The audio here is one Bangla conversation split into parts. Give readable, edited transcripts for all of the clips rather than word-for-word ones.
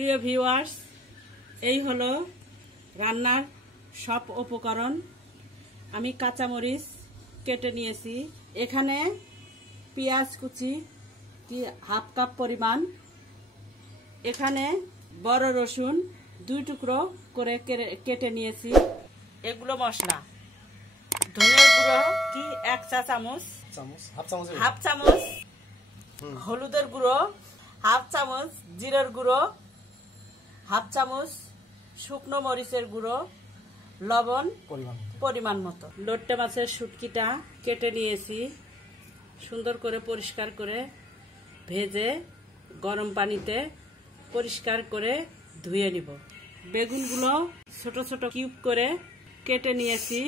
প্রিয় ভিউয়ার্স, এই হলো রান্নার সব উপকরণ। আমি কাঁচামরিচ কেটে নিয়েছি, এখানে পেঁয়াজ কুচি হাফ কাপ পরিমাণ, এখানে বড় রসুন 2 টুকরো করে কেটে নিয়েছি। এগুলো মশলা: ধনের গুঁড়ো 1 চা চামচ, হাফ চামচ হলুদের গুঁড়ো, হাফ চামচ জিরার গুঁড়ো, হাফ চামচ শুকনো মরিচের গুঁড়ো, লবণ পরিমাণ মতো। লোট্টে মাছের শুটকিটা কেটে নিয়েছি, সুন্দর করে পরিষ্কার করে ভেজে গরম পানিতে পরিষ্কার করে ধুয়ে নিব। বেগুনগুলো ছোট ছোট কিউব করে কেটে নিয়েছি,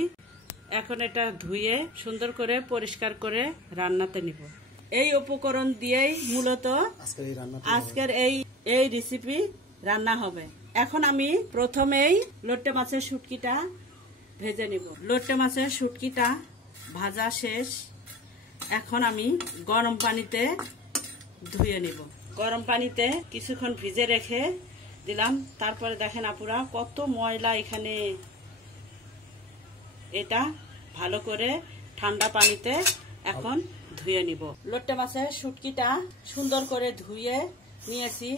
এখন এটা ধুয়ে সুন্দর করে পরিষ্কার করে রান্নাতে নিব। এই উপকরণ দিয়েই মূলত আজকের এই রেসিপি রান্না হবে। এখন আমি প্রথমেই লোট্টে মাছের শুটকিটা ভেজে নিব। লোট্টে মাছের শুটকিটা ভাজা শেষ, এখন আমি গরম পানিতে ধুয়ে নিব। গরম পানিতে কিছুক্ষণ ভিজে রেখে দিলাম, তারপরে দেখেন আপুরা কত ময়লা এখানে। এটা ভালো করে ঠান্ডা পানিতে এখন ধুয়ে নিব। লোট্টে মাছের শুটকিটা সুন্দর করে ধুয়ে নিয়েছি,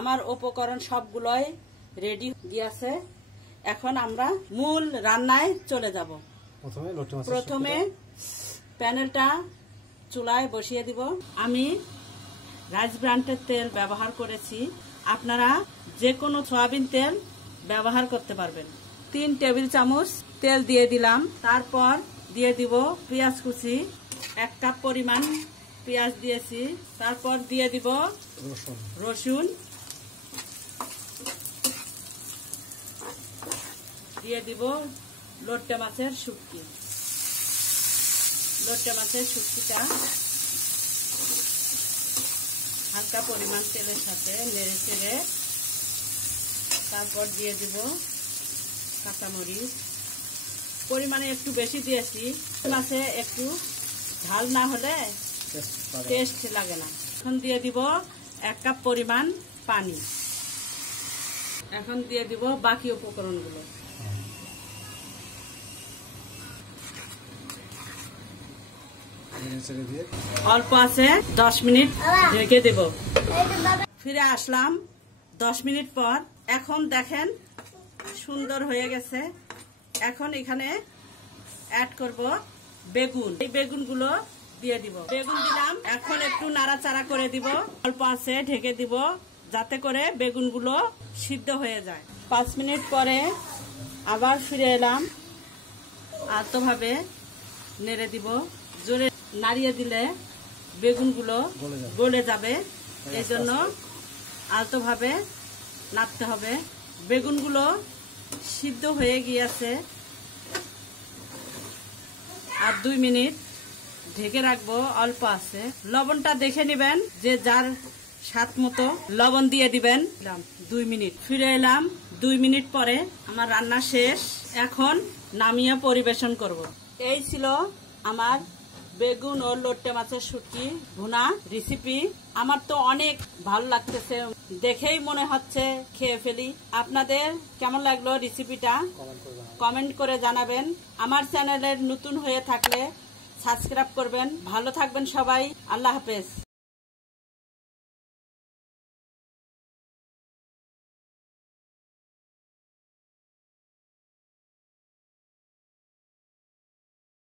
আমার উপকরণ সবগুলোই রেডি দিয়েছে। এখন আমরা মূল রান্নায় চলে যাব। প্রথমে প্যানেলটা চুলায় বসিয়ে দিব। আমি রাইস ব্র্যান্ডের তেল ব্যবহার করেছি, আপনারা যে কোনো সয়াবিন তেল ব্যবহার করতে পারবেন। 3 টেবিল চামচ তেল দিয়ে দিলাম, তারপর দিয়ে দিব পেঁয়াজ কুচি, 1 কাপ পরিমাণ পেঁয়াজ দিয়েছি, তারপর দিয়ে দিব রসুন, দিয়ে দিব লোট্টে মাছের শুটকি। লোট্টে মাছের শুটকিটা হালকা পরিমাণ তেলের সাথে নেড়ে চেড়ে তারপর দিয়ে দিব কাঁচামরিচ, পরিমাণে একটু বেশি দিয়েছি, মাছে একটু ঝাল না হলে টেস্ট লাগে না। এখন দিয়ে দিব 1 কাপ পরিমাণ পানি। এখন দিয়ে দিব বাকি উপকরণগুলো। অল্প আছে 10 মিনিট ঢেকে দেব। ফিরে আসলাম 10 মিনিট পর। এখন দেখেন সুন্দর হয়ে গেছে। এখন এখানে অ্যাড করব বেগুন। এই বেগুনগুলো দিয়ে দিব। বেগুন দিলাম, এখন একটু নাড়াচাড়া করে দিব। অল্প আছে ঢেকে দিব যাতে করে বেগুনগুলো সিদ্ধ হয়ে যায়। 5 মিনিট পরে আবার ফিরে এলাম, আলতোভাবে নেড়ে দিব। জোরে নাড়িয়ে দিলে বেগুনগুলো গলে যাবে, এই জন্য আলতোভাবে নাড়তে হবে। বেগুনগুলো সিদ্ধ হয়ে গিয়েছে, আর 2 মিনিট ঢেকে রাখবো। অল্প আছে, লবণটা দেখে নেবেন, যে যার স্বাদ মতো লবণ দিয়ে দিবেন। 2 মিনিট ফিরে এলাম। 2 মিনিট পরে আমার রান্না শেষ, এখন নামিয়ে পরিবেশন করব। এই ছিল আমার বেগুন ও লোট্টে মাছের শুটকি ভুনা রেসিপি। আমার তো অনেক ভালো লাগতেছে, দেখেই মনে হচ্ছে খেয়ে ফেলি। আপনাদের কেমন লাগলো রেসিপিটা কমেন্ট করে জানাবেন। আমার চ্যানেলের নতুন হয়ে থাকলে সাবস্ক্রাইব করবেন। ভালো থাকবেন সবাই, আল্লাহ হাফেজ।